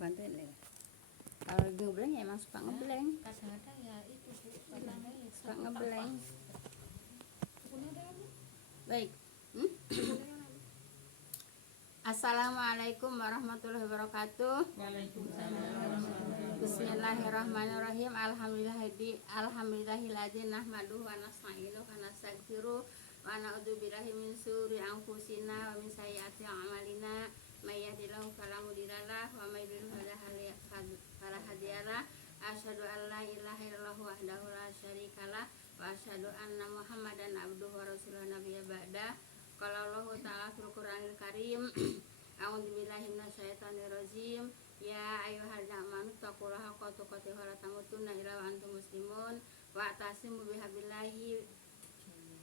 bantuin ya. Kalau ngebleng ya emang suka ngebleng. Kadang-kadang ya itu Suka ngebleng. Baik. Assalamualaikum warahmatullahi wabarakatuh. Bismillahirrahmanirrahim. Alhamdulillahilladzi nahmaduhu wa nasta'inuhu wa nastaghfiruh wa na'udzubillahi min syururi anfusina wa min sayyiati a'malina. May yahdihillahu fala mudhillalah wa may yudhlil fala hadiyalah. Asyhadu an la ilaha illallah wahdahu la syarikalah wa asyhadu anna Muhammadan abduhu wa rasuluhu nabiyya ba'da. Qala Allah ta'ala fil Qur'anil Karim. A'udzubillahi minasyaitonir rajim. Ya ayyuhalladzina amanu taqullaha haqqa tuqatih wa la tamutunna illa wa antum muslimun wa atasimu bihablillahi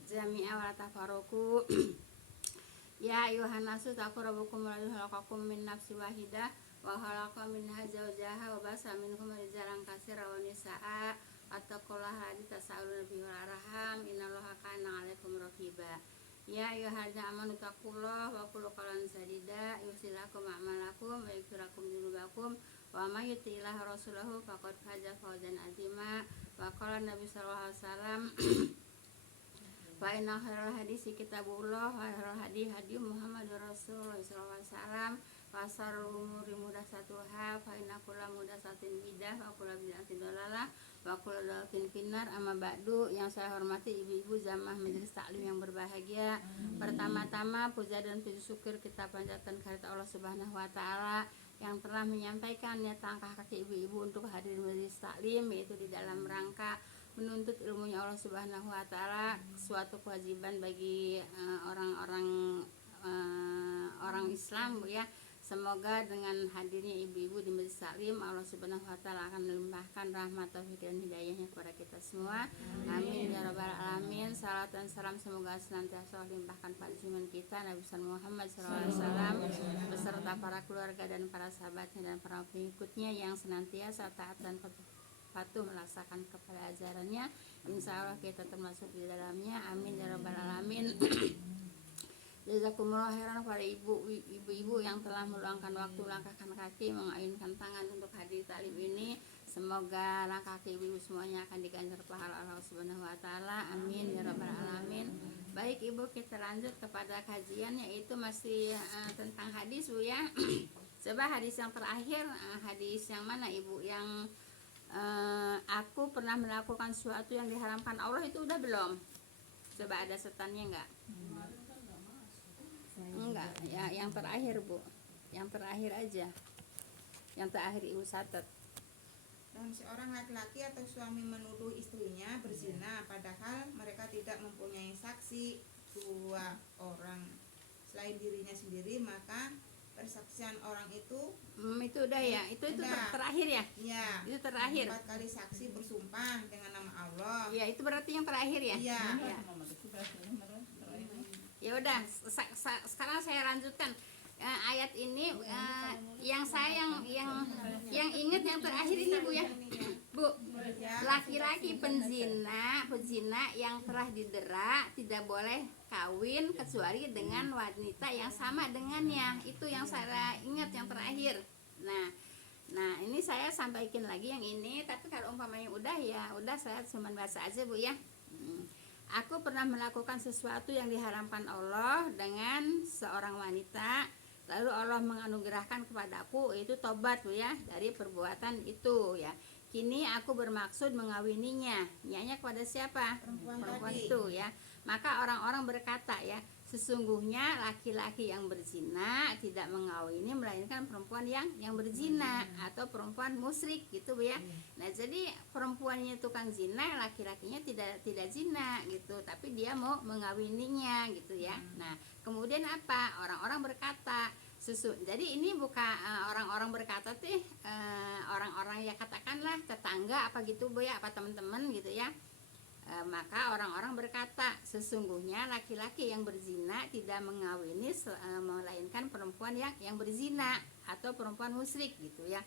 jami'a wa la tafarraqu. Ya ayyuhan nasu taqu rabbakum alladzi khalaqakum min nafsin wahidah wa khalaqa minha zawjaha wa basa minhum rijalan katsiran wa nisaa'a wattaqullaha alladzi tasaaluna bihi wal arham innallaha kana 'alaikum raqiba. Ya ayyuhalladzina amanu taqullaha wa qulu qawlan sadida yuslih a'malakum wa yaghfir lakum dzunubakum wa may yuti'illah rasulahu faqad faza fawzan 'azima. Wa qala Nabi sallallahu alaihi wasallam wa inna khairal hadisi kitabullah wa khairal hadi Muhammadur Rasulullah sallallahu alaihi wasallam wa syarrul umuri muhdatsatuha fa inna kulla muhdatsatin bidah wa kulla bid'atin dhalalah wa kulla dhalalatin finnar. Amma ba'du. Yang saya hormati ibu-ibu jamaah majelis taklim yang berbahagia. Pertama-tama puja dan puji syukur kita panjatkan kehadirat Allah Subhanahu wa taala yang telah menyampaikan niat langkah kaki ibu-ibu untuk hadir majelis taklim, yaitu di dalam rangka menuntut ilmunya Allah Subhanahu wa taala, suatu kewajiban bagi orang Islam, Bu ya. Semoga dengan hadirnya ibu-ibu di majelis taklim, Allah Subhanahu wa taala akan melimpahkan rahmat, taufik dan hidayahnya kepada kita semua. Amin ya rabbal alamin. Salat dan salam semoga senantiasa limpahkan pada junjungan kita Nabi Muhammad SAW beserta para keluarga dan para sahabatnya dan para pengikutnya yang senantiasa taat dan patuh melaksanakan kepada ajarannya. Insya Allah kita termasuk di dalamnya. Amin ya rabbal alamin. Jazakumullah khairan para ibu-ibu yang telah meluangkan waktu, melangkahkan kaki, mengayunkan tangan untuk hadir taklim ini. Semoga langkah kaki ibu semuanya akan diganjar pahala Allah Subhanahu wa taala. Amin ya rabbal alamin. Baik Ibu, kita lanjut kepada kajian, yaitu masih tentang hadis, Bu ya. Coba hadis yang terakhir, hadis yang mana Ibu? Yang aku pernah melakukan sesuatu yang diharamkan Allah, itu udah belum? Coba ada setannya enggak? Enggak, ya yang terakhir Bu. Yang terakhir aja. Yang terakhir Ibu catat. Dan seorang laki-laki atau suami menuduh istrinya berzina padahal mereka tidak mempunyai saksi dua orang selain dirinya sendiri, maka persaksian orang itu udah ya, itu terakhir ya? Iya. Itu terakhir. 4 kali saksi bersumpah dengan nama Allah. Ya, itu berarti yang terakhir ya? Iya. Ya, ya udah, sekarang saya lanjutkan ayat ini. Yang saya yang ingat yang terakhir ini Bu ya. Bu, laki-laki pezina yang telah didera tidak boleh kawin kecuali dengan wanita yang sama dengannya. Itu yang saya ingat yang terakhir. Nah ini saya sampaikan lagi yang ini, tapi kalau umpamanya udah ya udah, saya cuma bahasa aja Bu ya. Aku pernah melakukan sesuatu yang diharamkan Allah dengan seorang wanita, lalu Allah menganugerahkan kepadaku itu tobat Bu ya dari perbuatan itu ya. Kini aku bermaksud mengawininya. Nyanya kepada siapa? Perempuan itu ya. Maka orang-orang berkata ya, sesungguhnya laki-laki yang berzina tidak mengawini melainkan perempuan yang berzina atau perempuan musyrik gitu Bu ya. Nah, jadi perempuannya tukang zina, laki-lakinya tidak zina gitu, tapi dia mau mengawininya gitu ya. Nah, kemudian apa? Orang-orang berkata, jadi ini bukan orang-orang berkata tuh orang-orang ya, katakanlah tetangga apa gitu Bu ya, apa teman-teman gitu ya. Maka orang-orang berkata, sesungguhnya laki-laki yang berzina tidak mengawini melainkan perempuan yang berzina atau perempuan musyrik gitu ya.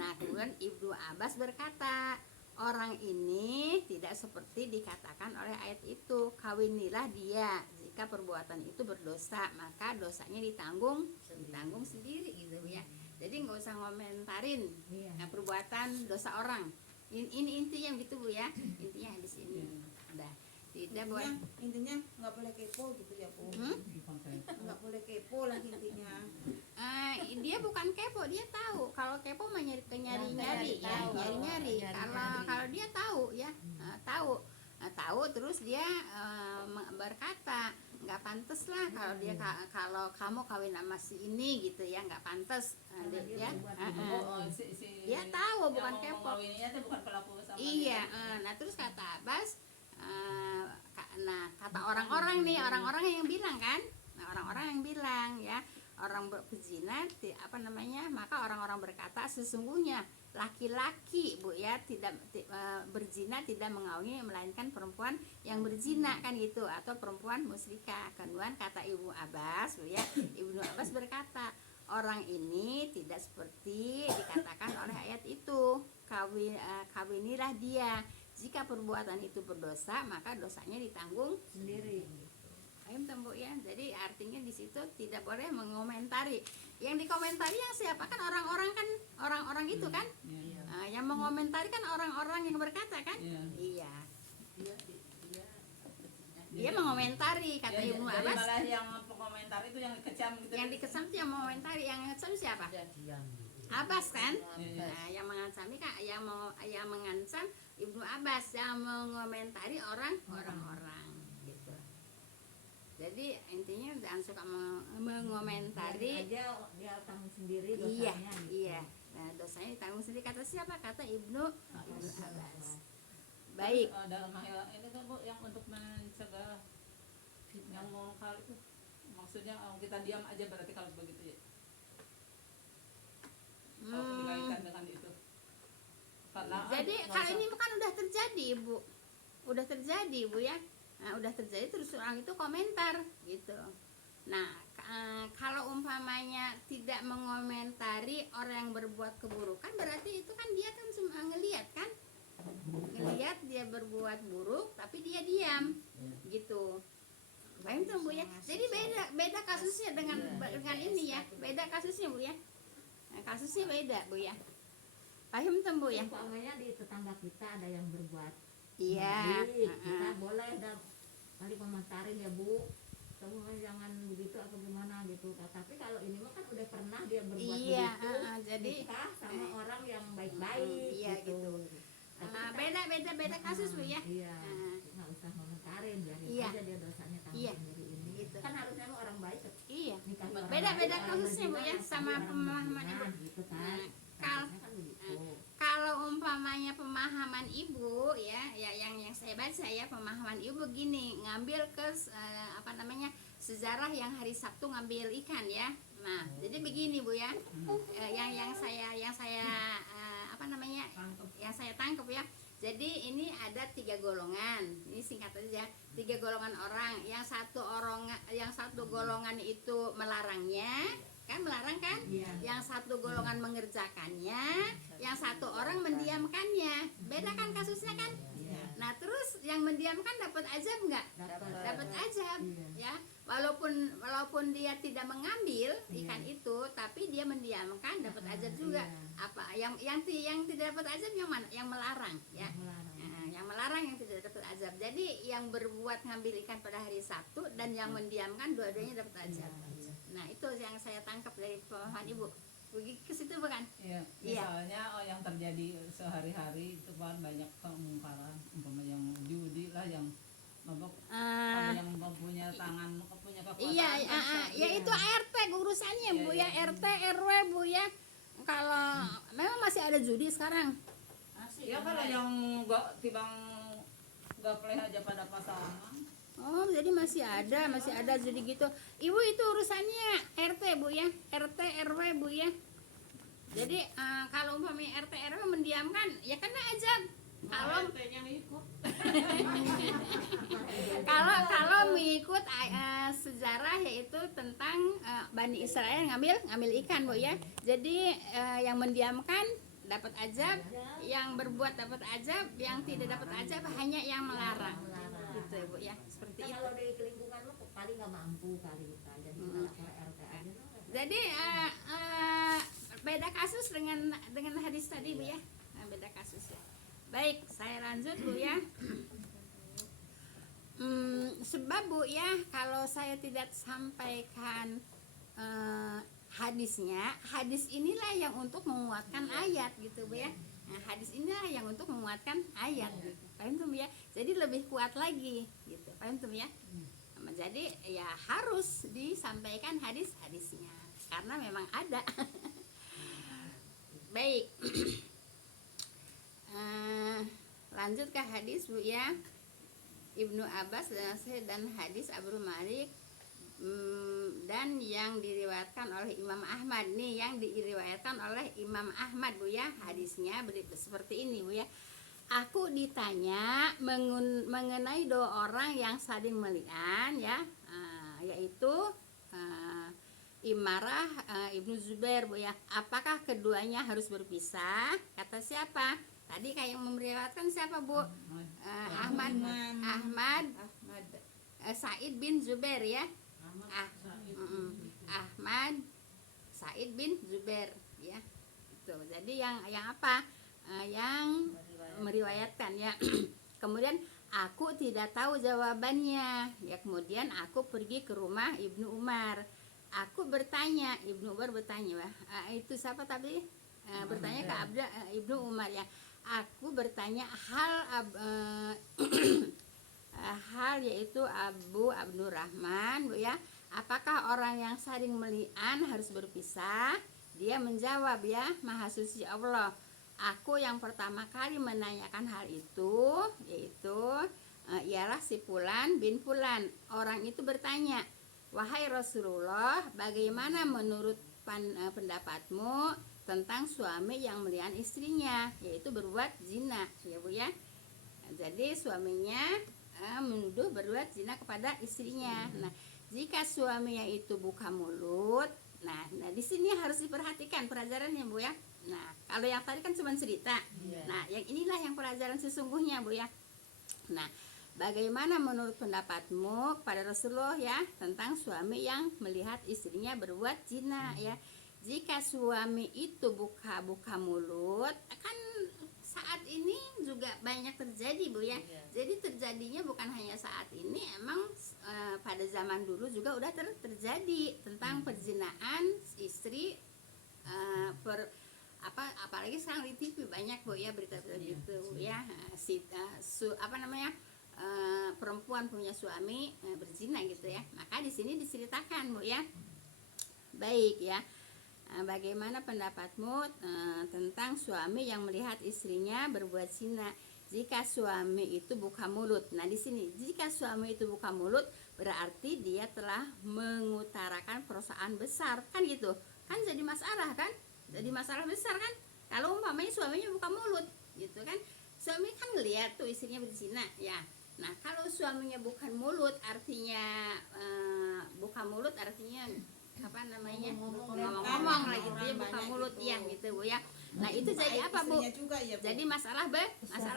Nah, kemudian Ibnu Abbas berkata, orang ini tidak seperti dikatakan oleh ayat itu, kawinilah dia. Jika perbuatan itu berdosa, maka dosanya ditanggung sendiri gitu ya. Jadi nggak usah ngomentarin Iya. perbuatan dosa orang. Ini intinya gitu Bu ya, intinya di sini. Udah tidak buat Intinya nggak boleh kepo gitu ya Bu. Nggak boleh kepo lah intinya. Dia bukan kepo, dia tahu. Kalau kepo mah nyari nyari ya, tahu. nyari. Kalau dia tahu ya, tahu terus dia berkata nggak pantas lah kalau dia kalau kamu kawin sama si ini gitu ya, nggak pantas. Dia dia tahu bukan kepo. Bukan pelaku sama Iya, nah terus kata Abbas, nah kata orang-orang nih, orang-orang yang bilang kan, nah orang-orang yang bilang ya, orang berzina, maka orang-orang berkata sesungguhnya laki-laki Bu ya tidak berzina tidak mengawini melainkan perempuan yang berzina kan gitu, atau perempuan musyrikah. Kemudian kata Ibnu Abbas Bu ya, Ibnu Abbas berkata orang ini tidak seperti dikatakan oleh ayat itu, kawinilah dia. Jika perbuatan itu berdosa, maka dosanya ditanggung Sendiri. Ayam tembok ya. Jadi artinya di situ tidak boleh mengomentari. Yang dikomentari yang siapa kan orang-orang itu kan. Yang mengomentari kan orang-orang yang berkata kan. Iya. Dia mengomentari kata Ibnu Jadi Abbas. malah yang pengomentar itu yang dikecam gitu. Yang dikecam itu yang mengomentari, yang ngecam siapa? Abbas kan. Iya. Nah, yang mengancam kan, yang mengancam Ibnu Abbas, yang mengomentari orang-orang gitu. Jadi intinya jangan suka mengomentari. Aja dia tanggung sendiri Iya, dosanya. Gitu. iya. Nah, dosanya ditanggung sendiri. Kata siapa? Kata Ibnu Abbas. Baik. Dalam hal ini kan Bu, yang untuk mencegah yang mungkar itu maksudnya kita diam aja berarti kalau begitu ya. Kalau dikaitkan dengan itu. Karena Jadi kalau ini kan udah terjadi Bu, udah terjadi Bu ya. Nah, udah terjadi terus orang itu komentar gitu. Nah, kalau umpamanya tidak mengomentari orang yang berbuat keburukan, berarti itu kan dia kan cuma ngelihat kan, ngelihat dia berbuat buruk tapi dia diam gitu. Baik tuh Bu ya. Jadi beda kasusnya dengan ini ya, beda kasusnya Bu ya. Nah, kasusnya beda Bu ya. Paham tuh Bu ya. Umpamanya di tetangga kita ada yang berbuat Iya. kita boleh dah kali komentarin ya Bu, kamu jangan begitu atau gimana gitu. Tapi kalau ini mah kan udah pernah dia berbuat Iya, begitu, jadi nikah sama orang yang baik-baik iya gitu. Beda kasus Bu ya. Iya, nggak usah komentarin, biarin Iya. aja dia dosanya tanggung Iya. sendiri ini. Gitu. Kan harusnya mah orang baik Iya. nikahi orang Beda-beda baik, orang kasusnya Bu ya, berzina sama orang pemahaman berzina, Ibu. gitu kan. Kal- Harusnya kan begitu. Kalau umpamanya pemahaman Ibu ya, yang saya baca ya, pemahaman Ibu gini, ngambil ke sejarah yang hari Sabtu ngambil ikan ya. Nah, jadi begini Bu ya. Yang saya yang saya tangkap ya. Jadi ini ada 3 golongan. Ini singkat aja. 3 golongan orang. Yang satu golongan itu melarangnya, kan melarang kan? Iya. Yang satu golongan mengerjakannya, yang satu orang mendiamkannya. Beda kan kasusnya kan? Iya. Nah, terus yang mendiamkan dapat azab nggak? Dapat azab, Iya. ya. Walaupun dia tidak mengambil ikan itu, tapi dia mendiamkan dapat azab juga. Iya. Apa? Yang tidak dapat azab yang mana? Yang melarang, ya. Melarang. Nah, yang melarang yang tidak dapat azab. Jadi yang berbuat ngambil ikan pada hari Sabtu dan yang mendiamkan dua-duanya dapat azab. Iya. Nah, itu yang saya tangkap dari pemahaman Ibu. Pergi ke situ bukan? Iya, misalnya yang terjadi sehari-hari itu kan banyak kemungkaran, umpama yang judi lah, yang mabok, yang punya tangan, punya kekuasaan. Iya, kan, ya itu ART urusannya Bu ya, RT RW Bu ya. Kalau memang masih ada judi sekarang. Ya kalau yang gak pleh aja pada pasangan. Oh, jadi masih ada judi gitu. Ibu itu urusannya RT Bu ya, RT RW Bu ya. Jadi kalau umpamanya RT RW mendiamkan, ya kena azab. Kalau mengikut sejarah yaitu tentang Bani Israel ngambil ikan Bu ya. Jadi yang mendiamkan dapat azab, yang berbuat dapat azab, yang tidak dapat azab hanya yang melarang. Gitu ya Bu ya, seperti Nah, itu. kalau di lingkungan lu paling nggak mampu kali kita, jadi lapor RT aja. Jadi beda kasus dengan hadis tadi Bu ya. Nah, beda kasus ya. Baik, saya lanjut Bu ya. Sebab Bu ya, kalau saya tidak sampaikan hadisnya, hadis inilah yang untuk menguatkan ayat gitu Bu ya. Nah, hadis inilah yang untuk menguatkan ayat gitu. Paham tuh ya? Jadi lebih kuat lagi gitu. Paham tuh ya? Jadi ya harus disampaikan hadis-hadisnya karena memang ada. Baik. Lanjut ke hadis Bu ya. Ibnu Abbas dan hadis Abu Malik dan yang diriwayatkan oleh Imam Ahmad nih, yang diriwayatkan oleh Imam Ahmad Bu ya. Hadisnya seperti ini Bu ya. Aku ditanya mengenai dua orang yang saling melian ya, yaitu Imarah Ibnu Zubair Bu ya. Apakah keduanya harus berpisah? Kata siapa? Tadi kayak yang meriwayatkan siapa Bu? Ahmad Sa'id bin Zubair ya. Ahmad Sa'id bin Zubair ya. Itu. Jadi yang apa? Yang meriwayatkan ya. Kemudian aku tidak tahu jawabannya. Ya kemudian aku pergi ke rumah Ibnu Umar. Aku bertanya, Ibnu Umar bertanya, itu siapa tadi? Bertanya ke Ibnu Umar ya. Aku bertanya hal yaitu Abu Abdurrahman Bu ya. Apakah orang yang saling melian harus berpisah? Dia menjawab ya, Maha Suci Allah. Aku yang pertama kali menanyakan hal itu yaitu ialah si Fulan bin Fulan. Orang itu bertanya, wahai Rasulullah, bagaimana menurut pendapatmu tentang suami yang melian istrinya, yaitu berbuat zina ya Bu ya. Jadi suaminya menuduh berbuat zina kepada istrinya. Nah, jika suaminya itu buka mulut, nah di sini harus diperhatikan pelajarannya Bu ya. Nah, kalau yang tadi kan cuma cerita. Nah, yang inilah yang pelajaran sesungguhnya Bu ya. Nah, bagaimana menurut pendapatmu kepada Rasulullah ya tentang suami yang melihat istrinya berbuat zina ya? Jika suami itu buka mulut, kan saat ini juga banyak terjadi Bu ya. Jadi terjadinya bukan hanya saat ini, emang pada zaman dulu juga udah terjadi tentang perzinaan istri apalagi sekarang di TV banyak Bu ya berita-berita gitu ya. Perempuan punya suami berzina gitu ya. Maka di sini diceritakan Bu ya. Baik ya. Bagaimana pendapatmu tentang suami yang melihat istrinya berbuat zina? Jika suami itu buka mulut. Nah, di sini jika suami itu buka mulut berarti dia telah mengutarakan perasaan besar, kan gitu. Kan jadi masalah kan? Jadi masalah besar kan? Kalau umpamanya suaminya buka mulut gitu kan. Suami kan ngeliat tuh istrinya berzina ya. Nah, kalau suaminya bukan mulut artinya apa namanya ngomong lagi gitu ya, buka mulut ya gitu Bu ya. Nah itu jadi apa Bu? Jadi masalah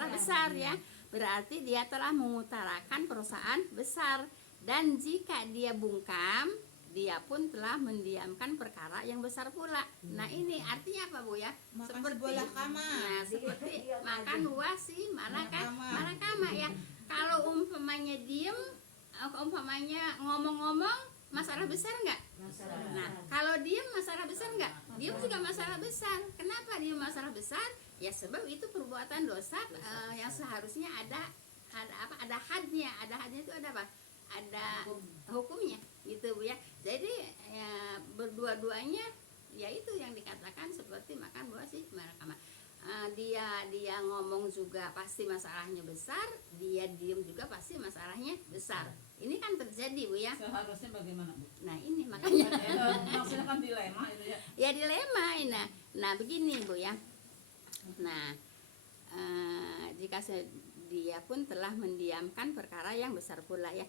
besar ya. Berarti dia telah mengutarakan perasaan besar, dan jika dia bungkam dia pun telah mendiamkan perkara yang besar pula. Nah ini artinya apa Bu ya? Seperti bola kama. Nah seperti makan wasi malakama ya. Kalau umpamanya diem, umpamanya ngomong-ngomong, masalah besar enggak? Nah, kalau diem masalah besar enggak? Diem juga masalah besar. Kenapa diem masalah besar? Ya sebab itu perbuatan dosa yang seharusnya ada hadnya. Ada hadnya itu ada apa? Ada hukumnya gitu Bu ya. Jadi ya, berdua-duanya ya itu yang dikatakan seperti makan buah sih malakama. Dia ngomong juga pasti masalahnya besar, dia diem juga pasti masalahnya besar. Ini kan terjadi Bu ya. Seharusnya bagaimana Bu? Nah ini makanya maksudnya kan dilema itu ya. Ya dilema. Nah begini Bu ya. Nah jika dia pun telah mendiamkan perkara yang besar pula ya.